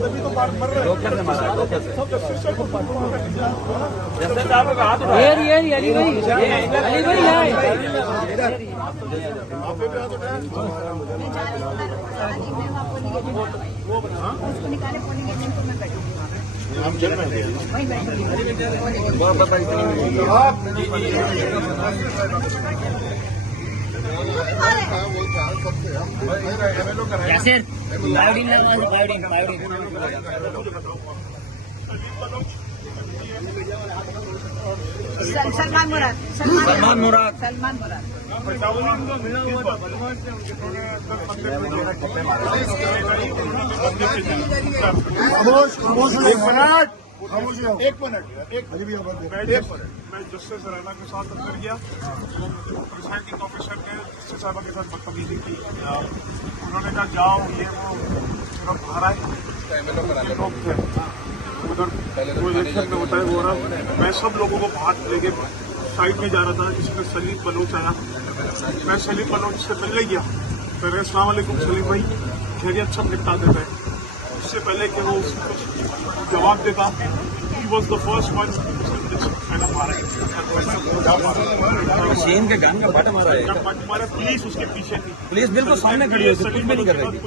तभी तो बात मर रहे हैं। अली भाई उसको निकाले पोलिंग एजेंट को मैं बैठी हम जेल में गए। वहीं बैठी यासिर बायोडीन बायोडीन सलमान मुराद एक मिनट मैं जस्टिस रैना के साथ अंदर गया, प्रिसाइडिंग ऑफिसर ने जस्टिस साहबा के साथ बदतमीजी की। उन्होंने कहा जाओ ये वो सिर्फ बाहर आए लोग थे उधर वो इलेक्शन में होता है वो रहा। मैं सब लोगों को बाहर लेके साइड में जा रहा था, जिसमें सलीम बलोच आया। मैं सलीम बलोच से मिलने गया, फिर अस्सलाम वालेकुम सलीम भाई, खैरियत सब निपटा देते हैं। इससे पहले कि वो जवाब देता, he was the first one Shane के गन का बट मारा है। पुलिस उसके पीछे थी, पुलिस बिल्कुल सामने खड़ी है, कुछ भी नहीं कर रही थी।